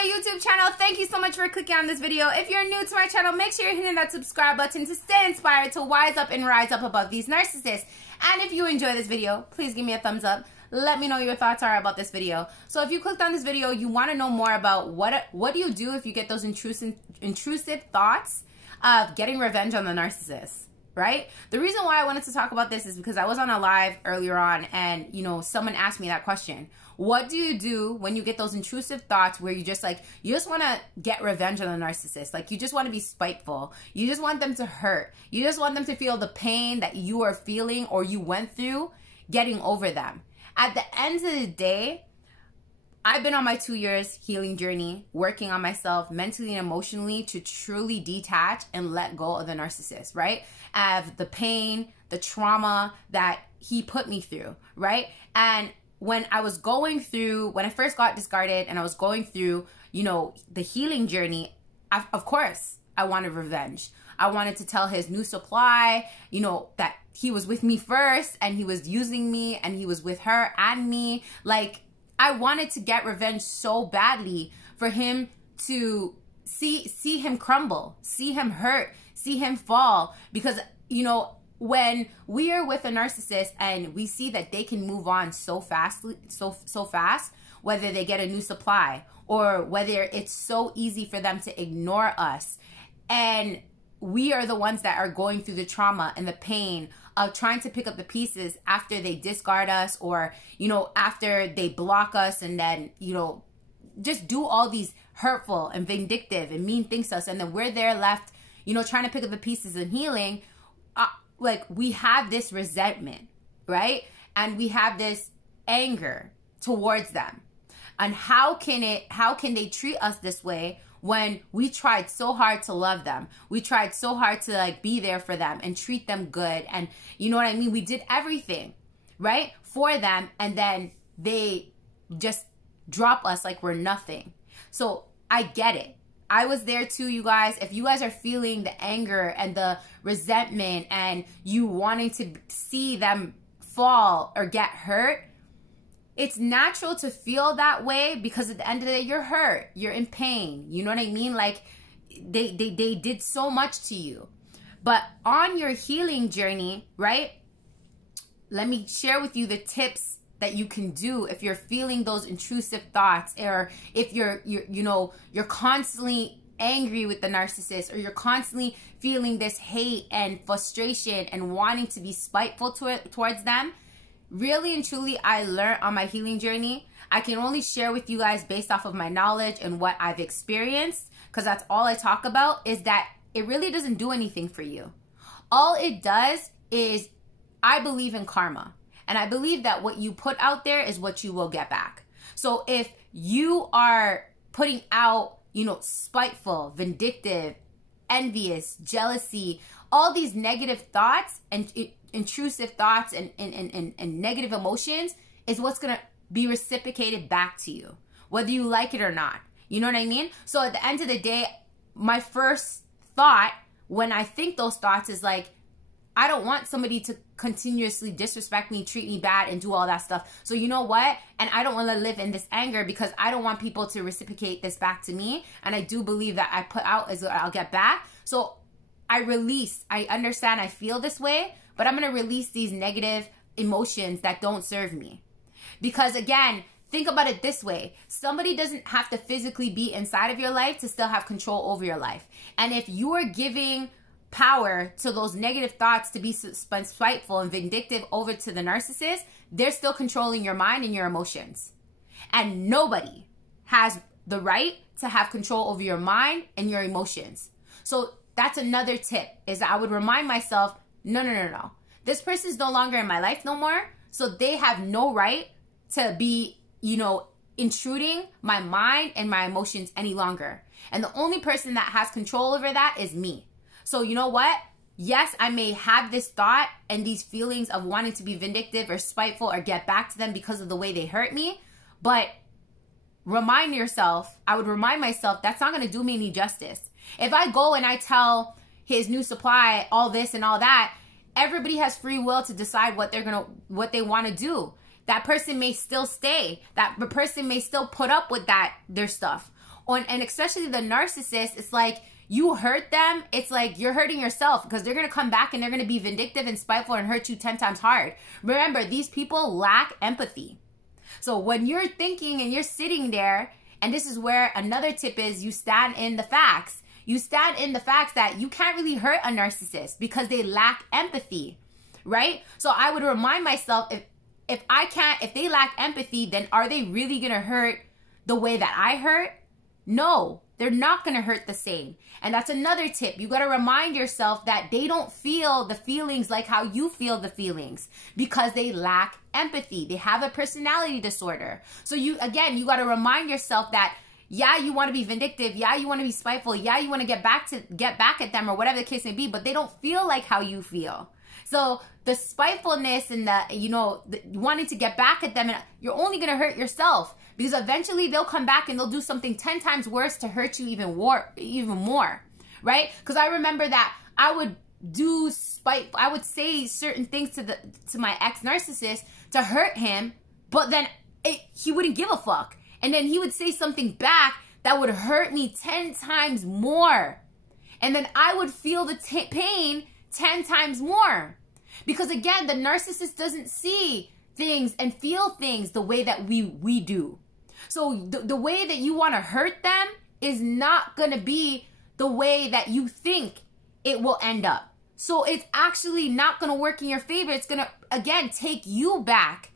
my YouTube channel. Thank you so much for clicking on this video. If you're new to my channel, make sure you're hitting that subscribe button to stay inspired to wise up and rise up above these narcissists. And if you enjoy this video, please give me a thumbs up. Let me know your thoughts are about this video. So if you clicked on this video, you want to know more about what do you do if you get those intrusive thoughts of getting revenge on the narcissist, right? The reason why I wanted to talk about this is because I was on a live earlier on and, you know, someone asked me that question. What do you do when you get those intrusive thoughts where you just want to get revenge on the narcissist? Like, you just want to be spiteful. You just want them to hurt. You just want them to feel the pain that you are feeling or you went through getting over them. At the end of the day, I've been on my 2 years healing journey, working on myself mentally and emotionally to truly detach and let go of the narcissist, right? Of the pain, the trauma that he put me through, right? And when I first got discarded and I was going through, you know, the healing journey, of course, I wanted revenge. I wanted to tell his new supply, you know, that he was with me first and he was using me and he was with her and me. Like, I wanted to get revenge so badly for him to see him crumble, see him hurt, see him fall. Because, you know, when we are with a narcissist and we see that they can move on so fast, whether they get a new supply or whether it's so easy for them to ignore us, and we are the ones that are going through the trauma and the pain of trying to pick up the pieces after they discard us, or, you know, after they block us and then, you know, just do all these hurtful and vindictive and mean things to us. And then we're there left, you know, trying to pick up the pieces and healing. Like, we have this resentment, right? And we have this anger towards them. And how can they treat us this way when we tried so hard to love them? We tried so hard to, like, be there for them and treat them good. And you know what I mean? We did everything, right, for them. And then they just drop us like we're nothing. So I get it. I was there too, you guys. If you guys are feeling the anger and the resentment and you wanting to see them fall or get hurt, it's natural to feel that way because at the end of the day, you're hurt. You're in pain. You know what I mean? Like, they did so much to you. But on your healing journey, right, let me share with you the tips that you can do if you're feeling those intrusive thoughts, or if you're constantly angry with the narcissist, or you're constantly feeling this hate and frustration and wanting to be spiteful towards them. Really and truly, I learned on my healing journey. I can only share with you guys based off of my knowledge and what I've experienced, because that's all I talk about, is that it really doesn't do anything for you. All it does is, I believe in karma. And I believe that what you put out there is what you will get back. So if you are putting out, you know, spiteful, vindictive, envious, jealousy, all these negative thoughts and intrusive thoughts and negative emotions, is what's going to be reciprocated back to you, whether you like it or not. You know what I mean? So at the end of the day, my first thought when I think those thoughts is like, I don't want somebody to continuously disrespect me, treat me bad, and do all that stuff. So you know what? And I don't want to live in this anger because I don't want people to reciprocate this back to me. And I do believe that I put out is what I'll get back. So I release. I understand I feel this way, but I'm going to release these negative emotions that don't serve me. Because again, think about it this way. Somebody doesn't have to physically be inside of your life to still have control over your life. And if you are giving power to those negative thoughts to be spiteful and vindictive over to the narcissist, they're still controlling your mind and your emotions. And nobody has the right to have control over your mind and your emotions. So that's another tip, is that I would remind myself, no. This person's no longer in my life no more. So they have no right to be, you know, intruding my mind and my emotions any longer. And the only person that has control over that is me. So you know what? Yes, I may have this thought and these feelings of wanting to be vindictive or spiteful or get back to them because of the way they hurt me. But remind yourself, I would remind myself, that's not going to do me any justice. If I go and I tell his new supply all this and all that, everybody has free will to decide what they want to do. That person may still stay. That person may still put up with their stuff. and especially the narcissist, it's like you hurt them, it's like you're hurting yourself, because they're going to come back and they're going to be vindictive and spiteful and hurt you 10 times hard. Remember, these people lack empathy. So when you're thinking and you're sitting there, and this is where another tip is, you stand in the facts. You stand in the facts that you can't really hurt a narcissist because they lack empathy, right? So I would remind myself, if they lack empathy, then are they really going to hurt the way that I hurt? No, they're not going to hurt the same. And that's another tip. You got to remind yourself that they don't feel the feelings like how you feel the feelings, because they lack empathy. They have a personality disorder. So you got to remind yourself that, yeah, you want to be vindictive. Yeah, you want to be spiteful. Yeah, you want to get back at them, or whatever the case may be, but they don't feel like how you feel. So the spitefulness and the wanting to get back at them, and you're only going to hurt yourself, because eventually they'll come back and they'll do something 10 times worse to hurt you even more, right? Because I remember that I would say certain things to my ex-narcissist to hurt him, but then he wouldn't give a fuck. And then he would say something back that would hurt me 10 times more. And then I would feel the pain 10 times more. Because again, the narcissist doesn't see things and feel things the way that we do. So the way that you want to hurt them is not going to be the way that you think it will end up. So it's actually not going to work in your favor. It's going to, again, take you back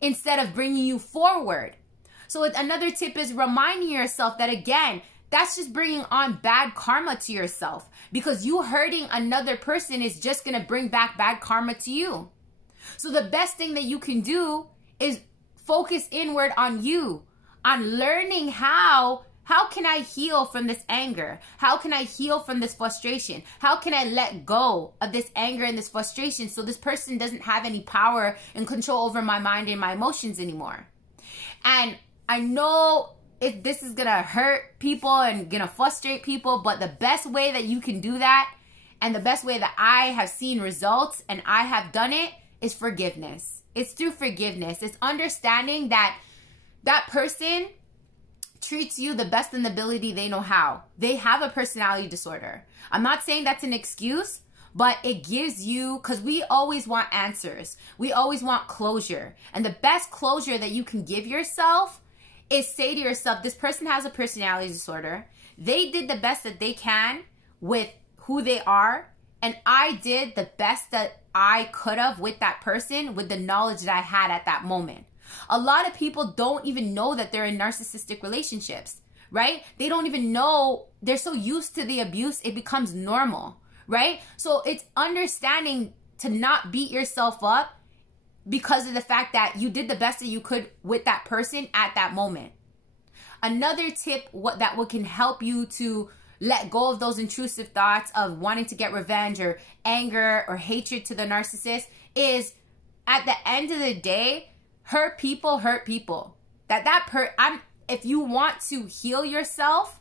instead of bringing you forward. So another tip is reminding yourself that, again, that's just bringing on bad karma to yourself, because you hurting another person is just going to bring back bad karma to you. So the best thing that you can do is focus inward on you, on learning how can I heal from this anger? How can I heal from this frustration? How can I let go of this anger and this frustration so this person doesn't have any power and control over my mind and my emotions anymore? And I know this is going to hurt people and going to frustrate people, but the best way that you can do that, and the best way that I have seen results and I have done it, is forgiveness. It's through forgiveness. It's understanding that that person treats you the best in the ability they know how. They have a personality disorder. I'm not saying that's an excuse, but it gives you, because we always want answers. We always want closure. And the best closure that you can give yourself is say to yourself, this person has a personality disorder. They did the best that they can with who they are. And I did the best that I could have with that person, with the knowledge that I had at that moment. A lot of people don't even know that they're in narcissistic relationships, right? They don't even know. They're so used to the abuse, it becomes normal, right? So it's understanding to not beat yourself up because of the fact that you did the best that you could with that person at that moment. Another tip that can help you to let go of those intrusive thoughts of wanting to get revenge or anger or hatred to the narcissist is, at the end of the day, hurt people hurt people. If you want to heal yourself,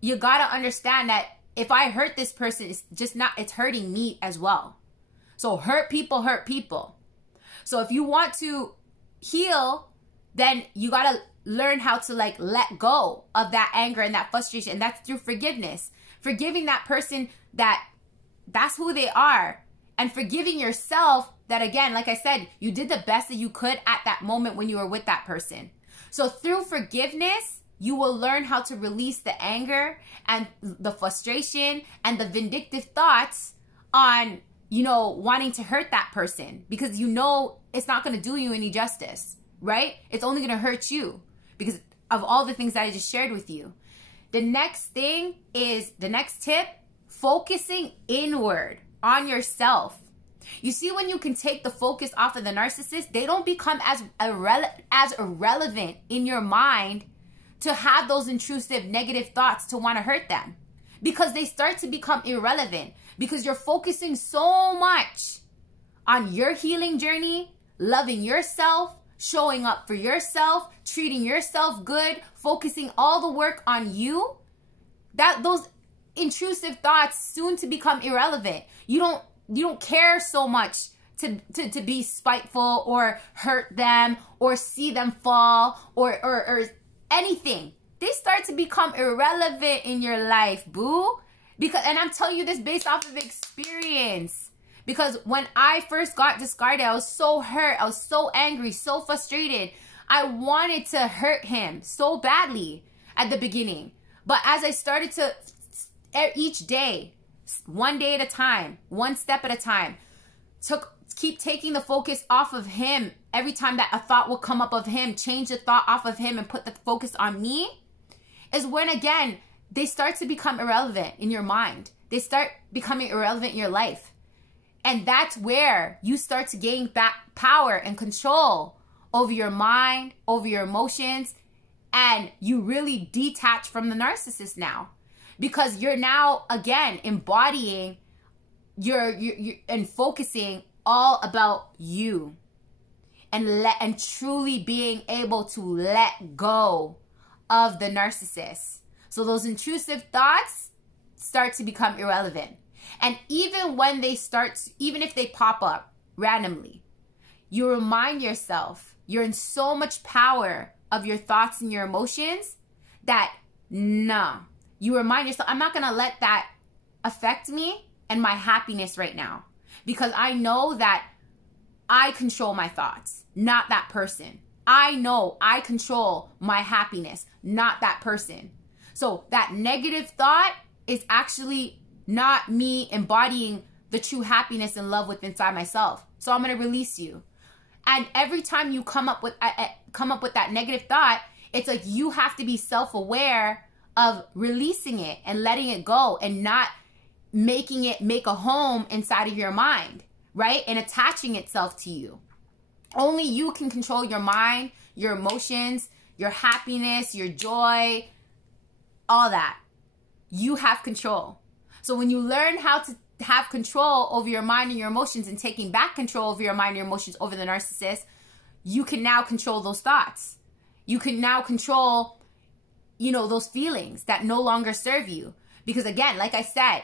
you gotta understand that if I hurt this person, it's hurting me as well. So hurt people hurt people. So if you want to heal, then you gotta learn how to let go of that anger and that frustration. And that's through forgiveness. Forgiving that person that's who they are. And forgiving yourself that, again, like I said, you did the best that you could at that moment when you were with that person. So through forgiveness, you will learn how to release the anger and the frustration and the vindictive thoughts on, wanting to hurt that person, because it's not going to do you any justice, right? It's only going to hurt you because of all the things that I just shared with you. The next tip, focusing inward on yourself. You see, when you can take the focus off of the narcissist, they don't become as irrelevant in your mind to have those intrusive negative thoughts to want to hurt them, because they start to become irrelevant because you're focusing so much on your healing journey, loving yourself, showing up for yourself, treating yourself good, focusing all the work on you, that those intrusive thoughts soon to become irrelevant. You don't care so much to be spiteful or hurt them or see them fall or anything. they start to become irrelevant in your life, boo. And I'm telling you this based off of experience. Because when I first got discarded, I was so hurt. I was so angry, so frustrated. I wanted to hurt him so badly at the beginning. But as I started to, each day, one day at a time, one step at a time, keep taking the focus off of him. Every time that a thought will come up of him, change the thought off of him and put the focus on me, is when, again, they start to become irrelevant in your mind. They start becoming irrelevant in your life. And that's where you start to gain back power and control over your mind, over your emotions, and you really detach from the narcissist now. Because you're now, again, embodying and focusing all about you. And truly being able to let go of the narcissist. So those intrusive thoughts start to become irrelevant. And even when they even if they pop up randomly, you remind yourself you're in so much power of your thoughts and your emotions that, nah. You remind yourself, I'm not going to let that affect me and my happiness right now. Because I know that I control my thoughts, not that person. I know I control my happiness, not that person. So that negative thought is actually not me embodying the true happiness and love within inside myself. So I'm going to release you. And every time you come up with that negative thought, it's like you have to be self-aware of releasing it and letting it go and not making it make a home inside of your mind, right? And attaching itself to you. Only you can control your mind, your emotions, your happiness, your joy, all that. You have control. So when you learn how to have control over your mind and your emotions and taking back control over your mind and your emotions over the narcissist, you can now control those thoughts. You can now control, those feelings that no longer serve you. Because again, like I said,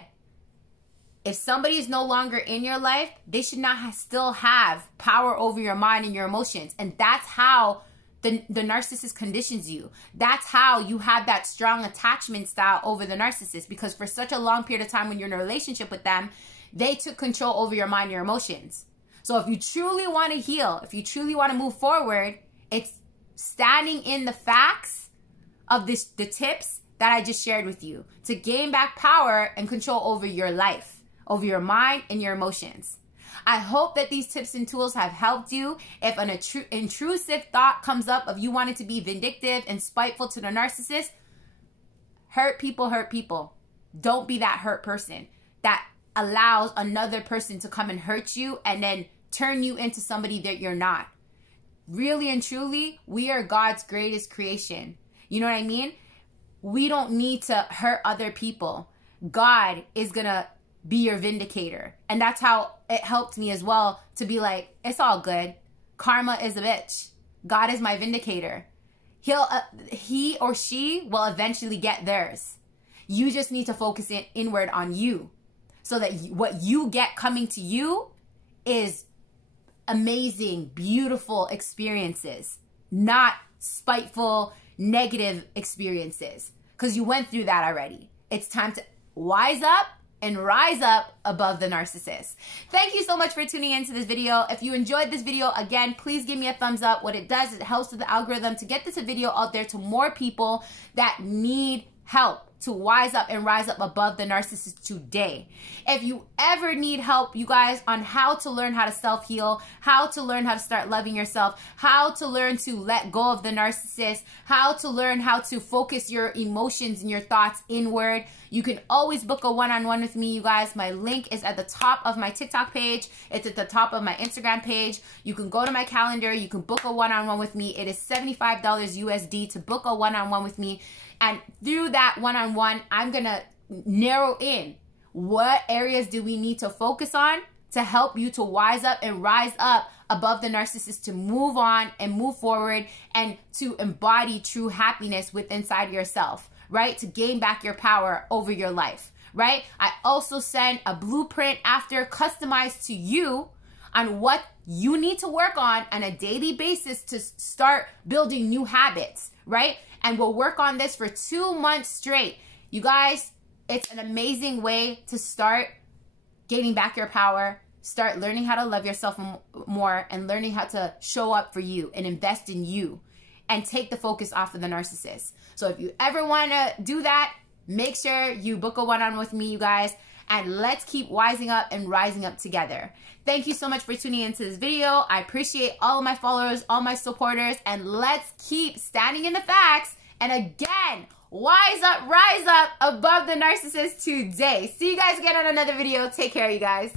if somebody is no longer in your life, they should not still have power over your mind and your emotions. And that's how the narcissist conditions you. That's how you have that strong attachment style over the narcissist. Because for such a long period of time when you're in a relationship with them, they took control over your mind and your emotions. So if you truly want to heal, if you truly want to move forward, it's standing in the facts of the tips that I just shared with you to gain back power and control over your life, over your mind and your emotions. I hope that these tips and tools have helped you. If an intrusive thought comes up of you wanting to be vindictive and spiteful to the narcissist, hurt people. Don't be that hurt person that allows another person to come and hurt you and then turn you into somebody that you're not. Really and truly, we are God's greatest creation. You know what I mean? We don't need to hurt other people. God is going to be your vindicator. And that's how it helped me as well to be like, it's all good. Karma is a bitch. God is my vindicator. He or she will eventually get theirs. You just need to focus inward on you so that what you get coming to you is amazing, beautiful experiences, not spiteful, negative experiences, because you went through that already. It's time to wise up and rise up above the narcissist. Thank you so much for tuning into this video. If you enjoyed this video, again, please give me a thumbs up. What it does is it helps with the algorithm to get this video out there to more people that need help to wise up and rise up above the narcissist today. If you ever need help, you guys, on how to learn how to self-heal, how to learn how to start loving yourself, how to learn to let go of the narcissist, how to learn how to focus your emotions and your thoughts inward, you can always book a one-on-one with me, you guys. My link is at the top of my TikTok page. It's at the top of my Instagram page. You can go to my calendar. You can book a one-on-one with me. It is $75 USD to book a one-on-one with me. And through that one-on-one, I'm going to narrow in what areas do we need to focus on to help you to wise up and rise up above the narcissist, to move on and move forward and to embody true happiness within inside yourself, right? To gain back your power over your life, right? I also send a blueprint after customized to you on what you need to work on a daily basis to start building new habits, right? And we'll work on this for 2 months straight. You guys, it's an amazing way to start gaining back your power, start learning how to love yourself more, and learning how to show up for you and invest in you and take the focus off of the narcissist. So if you ever want to do that, make sure you book a one-on-one with me, you guys, and let's keep wising up and rising up together. Thank you so much for tuning into this video. I appreciate all of my followers, all my supporters, and let's keep standing in the facts. And again, wise up, rise up above the narcissist today. See you guys again on another video. Take care, you guys.